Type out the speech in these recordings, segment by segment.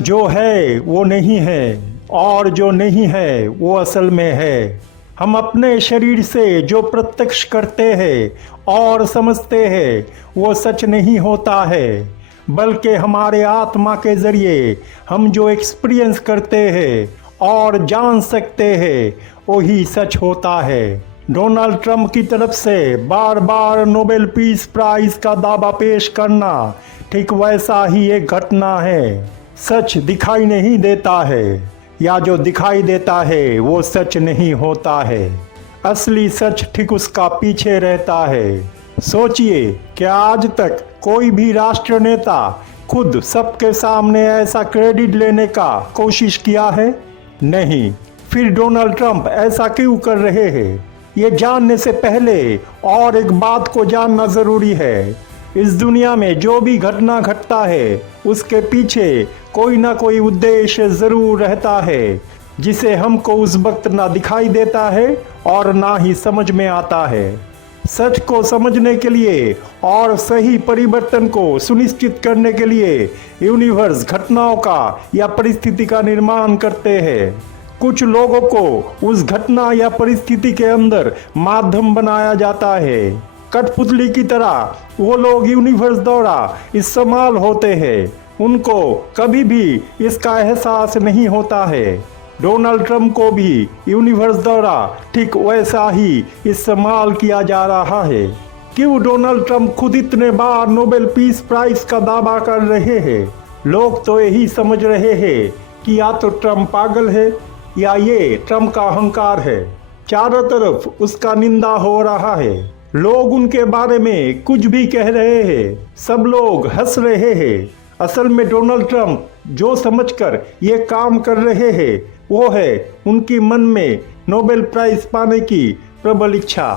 जो है वो नहीं है और जो नहीं है वो असल में है। हम अपने शरीर से जो प्रत्यक्ष करते हैं और समझते हैं वो सच नहीं होता है, बल्कि हमारे आत्मा के जरिए हम जो एक्सपीरियंस करते हैं और जान सकते हैं वही सच होता है। डोनाल्ड ट्रंप की तरफ से बार बार नोबेल पीस प्राइज का दावा पेश करना ठीक वैसा ही एक घटना है। सच दिखाई नहीं देता है, या जो दिखाई देता है वो सच नहीं होता है। असली सच ठीक उसका पीछे रहता है। सोचिए, क्या आज तक कोई भी राष्ट्र नेता खुद सबके सामने ऐसा क्रेडिट लेने का कोशिश किया है? नहीं। फिर डोनाल्ड ट्रंप ऐसा क्यों कर रहे हैं? ये जानने से पहले और एक बात को जानना जरूरी है। इस दुनिया में जो भी घटना घटता है उसके पीछे कोई ना कोई उद्देश्य जरूर रहता है, जिसे हमको उस वक्त ना दिखाई देता है और ना ही समझ में आता है। सच को समझने के लिए और सही परिवर्तन को सुनिश्चित करने के लिए यूनिवर्स घटनाओं का या परिस्थिति का निर्माण करते हैं। कुछ लोगों को उस घटना या परिस्थिति के अंदर माध्यम बनाया जाता है। कठपुतली की तरह वो लोग यूनिवर्स द्वारा इस्तेमाल होते हैं। उनको कभी भी इसका एहसास नहीं होता है। डोनाल्ड ट्रंप को भी यूनिवर्स द्वारा ठीक वैसा ही इस्तेमाल किया जा रहा है। क्यों डोनाल्ड ट्रंप खुद इतने बार नोबेल पीस प्राइज का दावा कर रहे हैं? लोग तो यही समझ रहे हैं कि या तो ट्रंप पागल है या ये ट्रंप का अहंकार है। चारों तरफ उसका निंदा हो रहा है। लोग उनके बारे में कुछ भी कह रहे हैं, सब लोग हंस रहे हैं। असल में डोनाल्ड ट्रंप जो समझकर ये काम कर रहे हैं वो है उनकी मन में नोबेल प्राइज पाने की प्रबल इच्छा।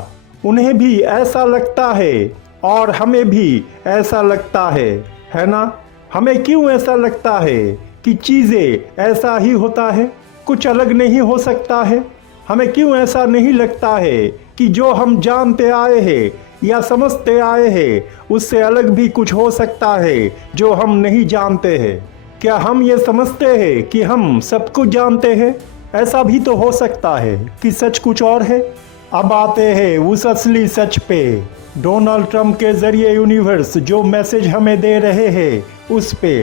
उन्हें भी ऐसा लगता है और हमें भी ऐसा लगता है ना? हमें क्यों ऐसा लगता है कि चीज़ें ऐसा ही होता है, कुछ अलग नहीं हो सकता है? हमें क्यों ऐसा नहीं लगता है कि जो हम जानते आए हैं या समझते आए हैं उससे अलग भी कुछ हो सकता है जो हम नहीं जानते हैं? क्या हम ये समझते हैं कि हम सब कुछ जानते हैं? ऐसा भी तो हो सकता है कि सच कुछ और है। अब आते हैं उस असली सच पे। डोनाल्ड ट्रंप के जरिए यूनिवर्स जो मैसेज हमें दे रहे हैं उस पे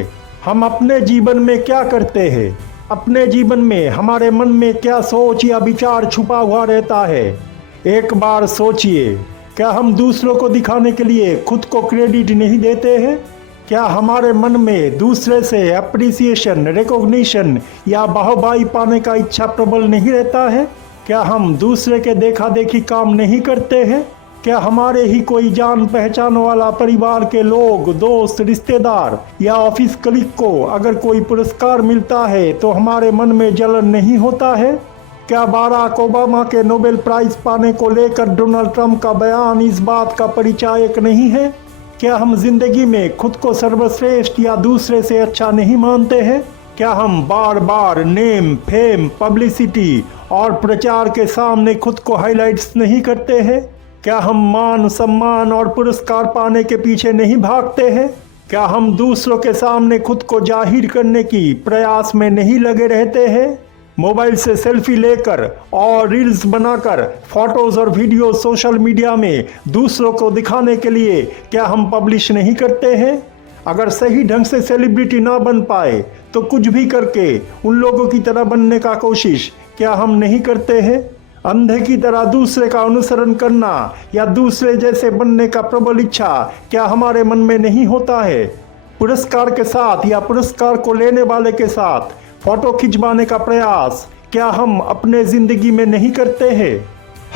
हम अपने जीवन में क्या करते हैं? अपने जीवन में हमारे मन में क्या सोच या विचार छुपा हुआ रहता है? एक बार सोचिए, क्या हम दूसरों को दिखाने के लिए खुद को क्रेडिट नहीं देते हैं? क्या हमारे मन में दूसरे से अप्रिसिएशन, रिकॉग्निशन या वाहवाही पाने का इच्छा प्रबल नहीं रहता है? क्या हम दूसरे के देखा देखी काम नहीं करते हैं? क्या हमारे ही कोई जान पहचान वाला परिवार के लोग, दोस्त, रिश्तेदार या ऑफिस कलीग को अगर कोई पुरस्कार मिलता है तो हमारे मन में जलन नहीं होता है? क्या बाराक ओबामा के नोबेल प्राइज पाने को लेकर डोनाल्ड ट्रंप का बयान इस बात का परिचायक नहीं है? क्या हम जिंदगी में खुद को सर्वश्रेष्ठ या दूसरे से अच्छा नहीं मानते हैं? क्या हम बार बार नेम, फेम, पब्लिसिटी और प्रचार के सामने खुद को हाईलाइट्स नहीं करते हैं? क्या हम मान, सम्मान और पुरस्कार पाने के पीछे नहीं भागते हैं? क्या हम दूसरों के सामने खुद को जाहिर करने की प्रयास में नहीं लगे रहते हैं? मोबाइल से सेल्फी लेकर और रील्स बनाकर फोटोज और वीडियो सोशल मीडिया में दूसरों को दिखाने के लिए क्या हम पब्लिश नहीं करते हैं? अगर सही ढंग से सेलिब्रिटी ना बन पाए तो कुछ भी करके उन लोगों की तरह बनने का कोशिश क्या हम नहीं करते हैं? अंधे की तरह दूसरे का अनुसरण करना या दूसरे जैसे बनने का प्रबल इच्छा क्या हमारे मन में नहीं होता है? पुरस्कार के साथ या पुरस्कार को लेने वाले के साथ फोटो खिंचवाने का प्रयास क्या हम अपने जिंदगी में नहीं करते हैं?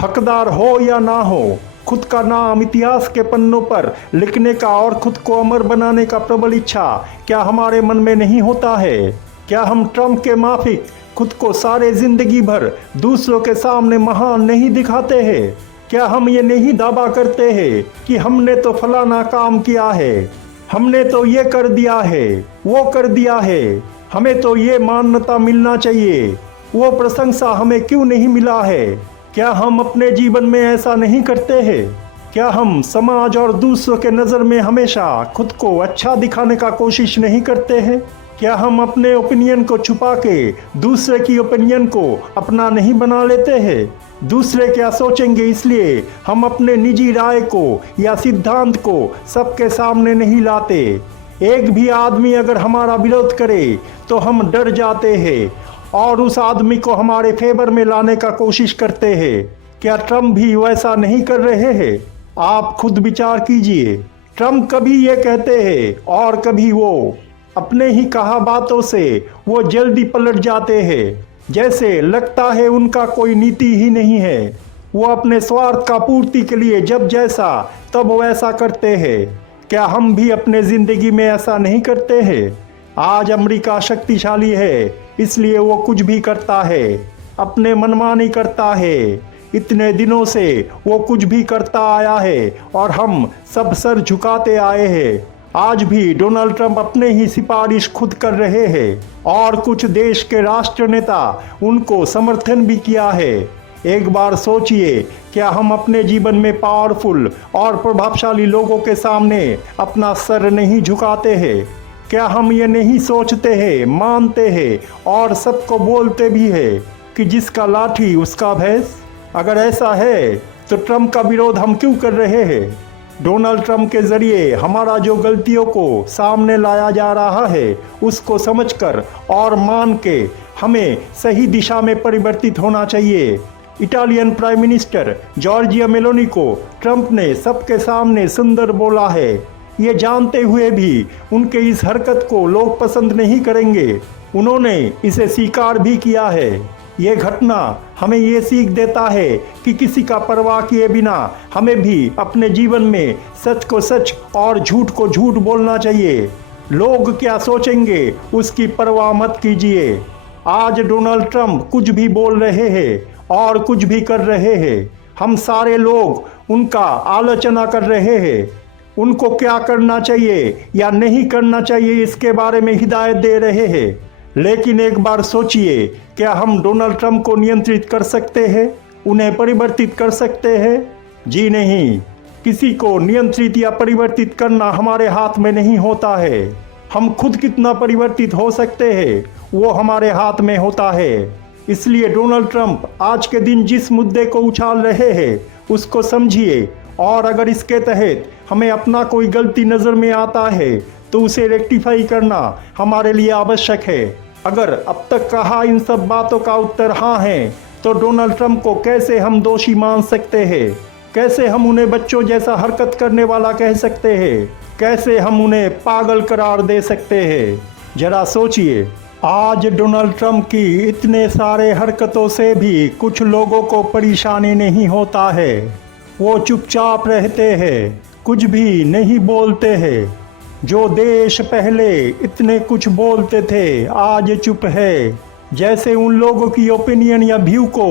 हकदार हो या ना हो, खुद का नाम इतिहास के पन्नों पर लिखने का और खुद को अमर बनाने का प्रबल इच्छा क्या हमारे मन में नहीं होता है? क्या हम ट्रंप के माफिक खुद को सारे जिंदगी भर दूसरों के सामने महान नहीं दिखाते हैं? क्या हम ये नहीं दावा करते हैं कि हमने तो फलाना काम किया है, हमने तो ये कर दिया है, वो कर दिया है, हमें तो ये मान्यता मिलना चाहिए, वो प्रशंसा हमें क्यों नहीं मिला है? क्या हम अपने जीवन में ऐसा नहीं करते हैं? क्या हम समाज और दूसरों के नज़र में हमेशा खुद को अच्छा दिखाने का कोशिश नहीं करते हैं? क्या हम अपने ओपिनियन को छुपा के दूसरे की ओपिनियन को अपना नहीं बना लेते हैं? दूसरे क्या सोचेंगे इसलिए हम अपने निजी राय को या सिद्धांत को सबके सामने नहीं लाते। एक भी आदमी अगर हमारा विरोध करे तो हम डर जाते हैं और उस आदमी को हमारे फेवर में लाने का कोशिश करते हैं। क्या ट्रम्प भी वैसा नहीं कर रहे हैं? आप खुद विचार कीजिए। ट्रम्प कभी ये कहते हैं और कभी वो। अपने ही कहा बातों से वो जल्दी पलट जाते हैं, जैसे लगता है उनका कोई नीति ही नहीं है। वो अपने स्वार्थ का पूर्ति के लिए जब जैसा तब वैसा करते हैं। क्या हम भी अपने जिंदगी में ऐसा नहीं करते हैं? आज अमेरिका शक्तिशाली है, इसलिए वो कुछ भी करता है, अपने मनमानी करता है। इतने दिनों से वो कुछ भी करता आया है और हम सब सर झुकाते आए हैं। आज भी डोनाल्ड ट्रंप अपने ही सिफारिश खुद कर रहे हैं और कुछ देश के राष्ट्रनेता उनको समर्थन भी किया है। एक बार सोचिए, क्या हम अपने जीवन में पावरफुल और प्रभावशाली लोगों के सामने अपना सर नहीं झुकाते हैं? क्या हम ये नहीं सोचते हैं, मानते हैं और सबको बोलते भी है कि जिसका लाठी उसका भैंस? अगर ऐसा है तो ट्रंप का विरोध हम क्यों कर रहे हैं? डोनाल्ड ट्रंप के जरिए हमारा जो गलतियों को सामने लाया जा रहा है उसको समझकर और मान के हमें सही दिशा में परिवर्तित होना चाहिए। Italian prime minister Giorgia Meloni को ट्रंप ने सबके सामने सुंदर बोला है। ये जानते हुए भी उनके इस हरकत को लोग पसंद नहीं करेंगे। उन्होंने इसे स्वीकार भी किया है। ये घटना हमें ये सीख देता है कि किसी का परवाह किए बिना हमें भी अपने जीवन में सच को सच और झूठ को झूठ बोलना चाहिए। लोग क्या सोचेंगे उसकी परवाह मत कीजिए। आज डोनाल्ड ट्रंप कुछ भी बोल रहे हैं और कुछ भी कर रहे हैं। हम सारे लोग उनका आलोचना कर रहे हैं। उनको क्या करना चाहिए या नहीं करना चाहिए इसके बारे में हिदायत दे रहे हैं। लेकिन एक बार सोचिए, क्या हम डोनाल्ड ट्रंप को नियंत्रित कर सकते हैं, उन्हें परिवर्तित कर सकते हैं? जी नहीं। किसी को नियंत्रित या परिवर्तित करना हमारे हाथ में नहीं होता है। हम खुद कितना परिवर्तित हो सकते हैं वो हमारे हाथ में होता है। इसलिए डोनाल्ड ट्रंप आज के दिन जिस मुद्दे को उछाल रहे हैं उसको समझिए और अगर इसके तहत हमें अपना कोई गलती नज़र में आता है तो उसे रेक्टिफाई करना हमारे लिए आवश्यक है। अगर अब तक कहा इन सब बातों का उत्तर हाँ है तो डोनाल्ड ट्रंप को कैसे हम दोषी मान सकते हैं? कैसे हम उन्हें बच्चों जैसा हरकत करने वाला कह सकते हैं? कैसे हम उन्हें पागल करार दे सकते हैं? जरा सोचिए। आज डोनाल्ड ट्रंप की इतने सारे हरकतों से भी कुछ लोगों को परेशानी नहीं होता है। वो चुपचाप रहते हैं, कुछ भी नहीं बोलते हैं। जो देश पहले इतने कुछ बोलते थे आज चुप है, जैसे उन लोगों की ओपिनियन या व्यू को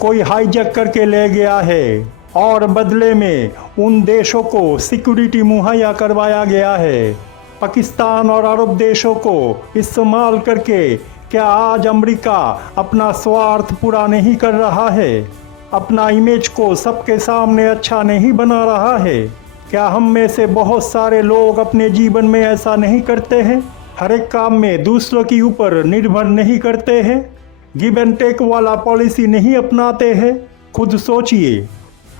कोई हाईजैक करके ले गया है और बदले में उन देशों को सिक्योरिटी मुहैया करवाया गया है। पाकिस्तान और अरब देशों को इस्तेमाल करके क्या आज अमेरिका अपना स्वार्थ पूरा नहीं कर रहा है? अपना इमेज को सबके सामने अच्छा नहीं बना रहा है? क्या हम में से बहुत सारे लोग अपने जीवन में ऐसा नहीं करते हैं? हर एक काम में दूसरों के ऊपर निर्भर नहीं करते हैं? गिव एंड टेक वाला पॉलिसी नहीं अपनाते हैं? खुद सोचिए।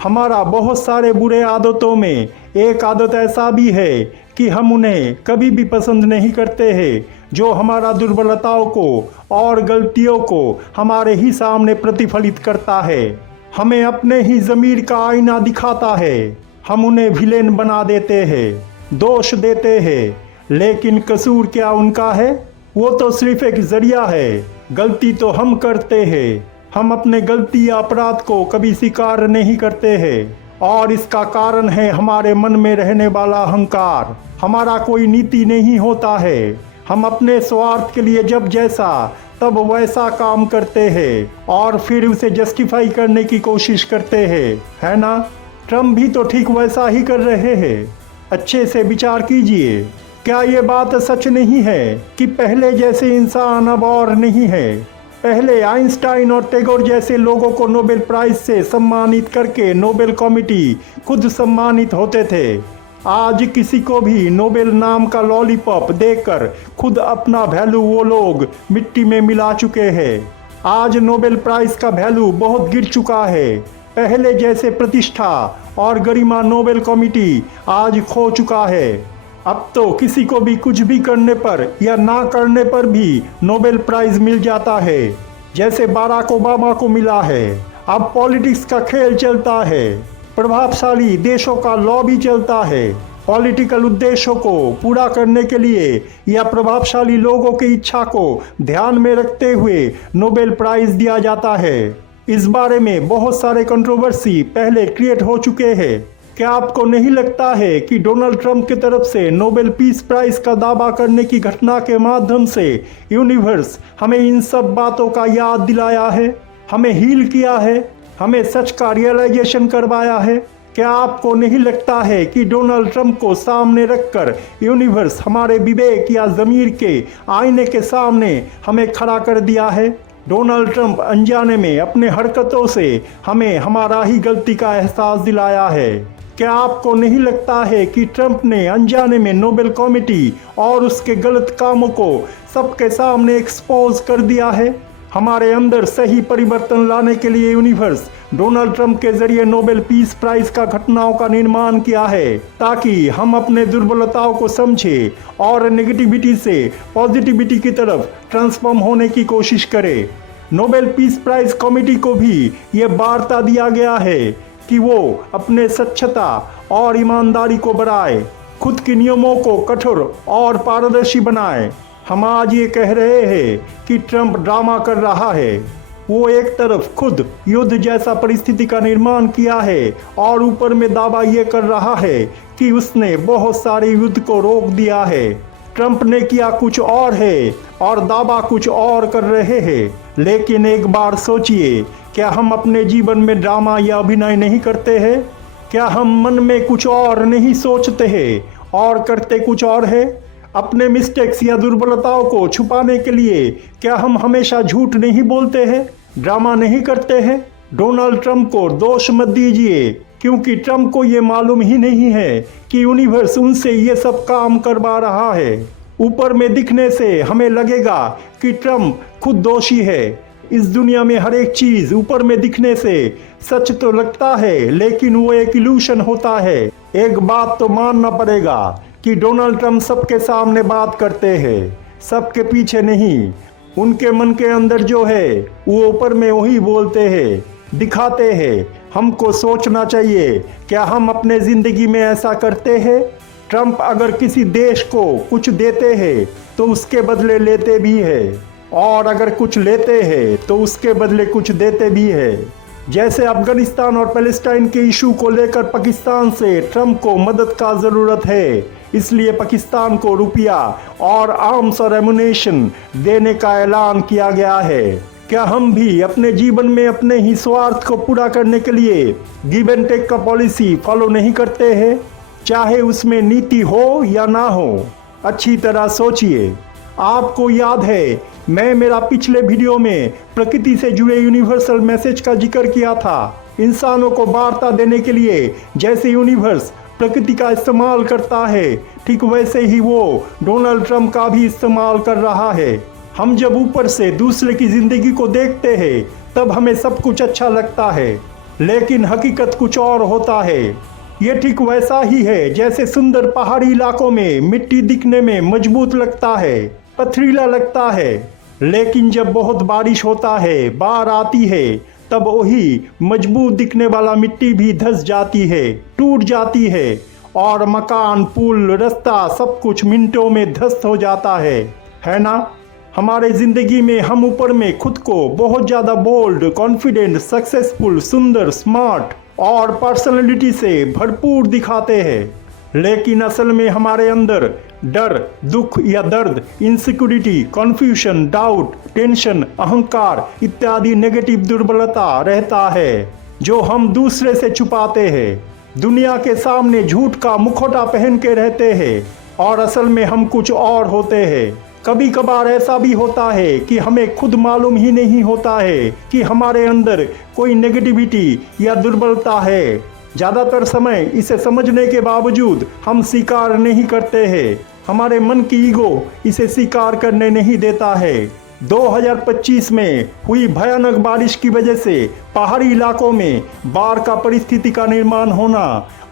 हमारा बहुत सारे बुरे आदतों में एक आदत ऐसा भी है कि हम उन्हें कभी भी पसंद नहीं करते हैं, जो हमारा दुर्बलताओं को और गलतियों को हमारे ही सामने प्रतिफलित करता है, हमें अपने ही ज़मीर का आईना दिखाता है। हम उन्हें विलेन बना देते हैं, दोष देते हैं, लेकिन कसूर क्या उनका है? वो तो सिर्फ एक जरिया है। गलती तो हम करते हैं। हम अपने गलती या अपराध को कभी स्वीकार नहीं करते हैं और इसका कारण है हमारे मन में रहने वाला अहंकार। हमारा कोई नीति नहीं होता है। हम अपने स्वार्थ के लिए जब जैसा तब वैसा काम करते हैं और फिर उसे जस्टिफाई करने की कोशिश करते हैं, है ना? ट्रम्प भी तो ठीक वैसा ही कर रहे हैं। अच्छे से विचार कीजिए। क्या ये बात सच नहीं है कि पहले जैसे इंसान अब और नहीं है? पहले आइंस्टाइन और टैगोर जैसे लोगों को नोबेल प्राइज से सम्मानित करके नोबेल कमेटी खुद सम्मानित होते थे। आज किसी को भी नोबेल नाम का लॉलीपॉप देकर खुद अपना वैल्यू वो लोग मिट्टी में मिला चुके हैं। आज नोबेल प्राइज का वैल्यू बहुत गिर चुका है। पहले जैसे प्रतिष्ठा और गरिमा नोबेल कमेटी आज खो चुका है। अब तो किसी को भी कुछ भी करने पर या ना करने पर भी नोबेल प्राइज मिल जाता है, जैसे बाराक ओबामा को मिला है। अब पॉलिटिक्स का खेल चलता है, प्रभावशाली देशों का लॉबी चलता है। पॉलिटिकल उद्देश्यों को पूरा करने के लिए या प्रभावशाली लोगों की इच्छा को ध्यान में रखते हुए नोबेल प्राइज दिया जाता है। इस बारे में बहुत सारे कंट्रोवर्सी पहले क्रिएट हो चुके हैं। क्या आपको नहीं लगता है कि डोनाल्ड ट्रंप की तरफ से नोबेल पीस प्राइज का दावा करने की घटना के माध्यम से यूनिवर्स हमें इन सब बातों का याद दिलाया है, हमें हील किया है, हमें सच का रियलाइजेशन करवाया है? क्या आपको नहीं लगता है कि डोनाल्ड ट्रंप को सामने रखकर यूनिवर्स हमारे विवेक या ज़मीर के आईने के सामने हमें खड़ा कर दिया है? डोनाल्ड ट्रंप अनजाने में अपने हरकतों से हमें हमारा ही गलती का एहसास दिलाया है। क्या आपको नहीं लगता है कि ट्रंप ने अनजाने में नोबेल कमेटी और उसके गलत कामों को सबके सामने एक्सपोज कर दिया है? हमारे अंदर सही परिवर्तन लाने के लिए यूनिवर्स डोनाल्ड ट्रंप के जरिए नोबेल पीस प्राइज का घटनाओं का निर्माण किया है, ताकि हम अपने दुर्बलताओं को समझे और नेगेटिविटी से पॉजिटिविटी की तरफ ट्रांसफॉर्म होने की कोशिश करें। नोबेल पीस प्राइज कमेटी को भी ये वार्ता दिया गया है कि वो अपने स्वच्छता और ईमानदारी को बढ़ाए, खुद के नियमों को कठोर और पारदर्शी बनाए। हम आज ये कह रहे हैं कि ट्रंप ड्रामा कर रहा है। वो एक तरफ खुद युद्ध जैसा परिस्थिति का निर्माण किया है और ऊपर में दावा ये कर रहा है कि उसने बहुत सारे युद्ध को रोक दिया है। ट्रंप ने किया कुछ और है और दावा कुछ और कर रहे हैं। लेकिन एक बार सोचिए, क्या हम अपने जीवन में ड्रामा या अभिनय नहीं करते हैं? क्या हम मन में कुछ और नहीं सोचते हैं और करते कुछ और है? अपने मिस्टेक्स या दुर्बलताओं को छुपाने के लिए क्या हम हमेशा झूठ नहीं बोलते हैं, ड्रामा नहीं करते हैं? डोनाल्ड ट्रंप को दोष मत दीजिए, क्योंकि ट्रंप को ये मालूम ही नहीं है कि यूनिवर्स उनसे ये सब काम करवा रहा है। ऊपर में दिखने से हमें लगेगा कि ट्रंप खुद दोषी है। इस दुनिया में हर एक चीज ऊपर में दिखने से सच तो लगता है, लेकिन वो एक इल्यूशन होता है। एक बात तो मानना पड़ेगा कि डोनाल्ड ट्रंप सबके सामने बात करते हैं, सबके पीछे नहीं। उनके मन के अंदर जो है वो ऊपर में वही बोलते हैं, दिखाते हैं। हमको सोचना चाहिए, क्या हम अपने ज़िंदगी में ऐसा करते हैं? ट्रंप अगर किसी देश को कुछ देते हैं तो उसके बदले लेते भी है, और अगर कुछ लेते हैं तो उसके बदले कुछ देते भी है। जैसे अफगानिस्तान और पैलेस्टाइन के इशू को लेकर पाकिस्तान से ट्रंप को मदद का ज़रूरत है, इसलिए पाकिस्तान को रुपया और आर्म्स और एमुनेशन देने का ऐलान किया गया है। क्या हम भी अपने जीवन में अपने ही स्वार्थ को पूरा करने के लिए गिव एंड टेक का पॉलिसी फॉलो नहीं करते हैं, चाहे उसमें नीति हो या ना हो? अच्छी तरह सोचिए। आपको याद है, मैं मेरा पिछले वीडियो में प्रकृति से जुड़े यूनिवर्सल मैसेज का जिक्र किया था। इंसानों को वार्ता देने के लिए जैसे यूनिवर्स प्रकृति का इस्तेमाल करता है, ठीक वैसे ही वो डोनाल्ड ट्रंप का भी इस्तेमाल कर रहा है। हम जब ऊपर से दूसरे की जिंदगी को देखते हैं तब हमें सब कुछ अच्छा लगता है, लेकिन हकीकत कुछ और होता है। ये ठीक वैसा ही है जैसे सुंदर पहाड़ी इलाकों में मिट्टी दिखने में मजबूत लगता है, पथरीला लगता है, लेकिन जब बहुत बारिश होता है, बाढ़ आती है, तब वही मजबूत दिखने वाला मिट्टी भी धंस जाती है, टूट जाती है, और मकान, पुल, रास्ता सब कुछ मिनटों में ध्वस्त हो जाता है ना? हमारे ज़िंदगी में हम ऊपर में खुद को बहुत ज़्यादा बोल्ड, कॉन्फिडेंट, सक्सेसफुल, सुंदर, स्मार्ट और पर्सनैलिटी से भरपूर दिखाते हैं, लेकिन असल में हमारे अंदर डर, दुख या दर्द, इनसिक्योरिटी, कन्फ्यूजन, डाउट, टेंशन, अहंकार इत्यादि नेगेटिव दुर्बलता रहता है, जो हम दूसरे से छुपाते हैं। दुनिया के सामने झूठ का मुखौटा पहन के रहते हैं और असल में हम कुछ और होते हैं। कभी कभार ऐसा भी होता है कि हमें खुद मालूम ही नहीं होता है कि हमारे अंदर कोई नेगेटिविटी या दुर्बलता है। ज्यादातर समय इसे समझने के बावजूद हम स्वीकार नहीं करते हैं। हमारे मन की ईगो इसे स्वीकार करने नहीं देता है। 2025 में हुई भयानक बारिश की वजह से पहाड़ी इलाकों में बाढ़ का परिस्थिति का निर्माण होना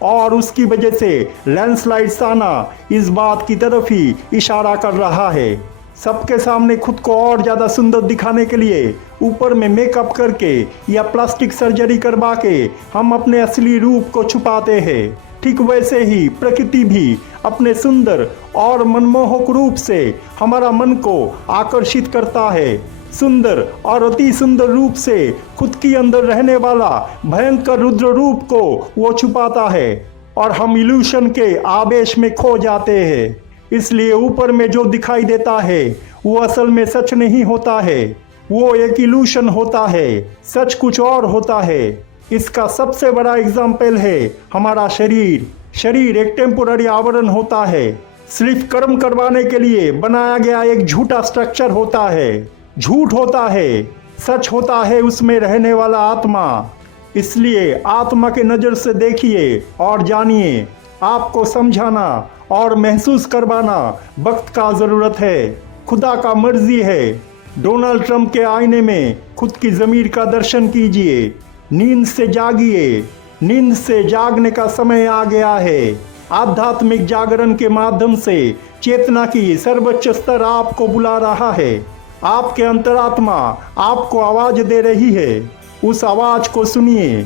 और उसकी वजह से लैंडस्लाइड्स आना इस बात की तरफ ही इशारा कर रहा है। सबके सामने खुद को और ज़्यादा सुंदर दिखाने के लिए ऊपर में मेकअप करके या प्लास्टिक सर्जरी करवा के हम अपने असली रूप को छुपाते हैं। ठीक वैसे ही प्रकृति भी अपने सुंदर और मनमोहक रूप से हमारा मन को आकर्षित करता है। सुंदर और अति सुंदर रूप से खुद के अंदर रहने वाला भयंकर रुद्र रूप को वो छुपाता है और हम इल्यूशन के आवेश में खो जाते हैं। इसलिए ऊपर में जो दिखाई देता है वो असल में सच नहीं होता है, वो एक इल्यूशन होता है। सच कुछ और होता है। इसका सबसे बड़ा एग्जाम्पल है हमारा शरीर। शरीर एक टेम्पोररी आवरण होता है, सिर्फ कर्म करवाने के लिए बनाया गया एक झूठा स्ट्रक्चर होता है। झूठ होता है, सच होता है उसमें रहने वाला आत्मा। इसलिए आत्मा के नज़र से देखिए और जानिए। आपको समझाना और महसूस करवाना वक्त का ज़रूरत है, खुदा का मर्जी है। डोनाल्ड ट्रंप के आईने में खुद की ज़मीर का दर्शन कीजिए। नींद से जागिए, नींद से जागने का समय आ गया है। आध्यात्मिक जागरण के माध्यम से चेतना की सर्वोच्च स्तर आपको बुला रहा है। आपके अंतरात्मा आपको आवाज दे रही है, उस आवाज को सुनिए।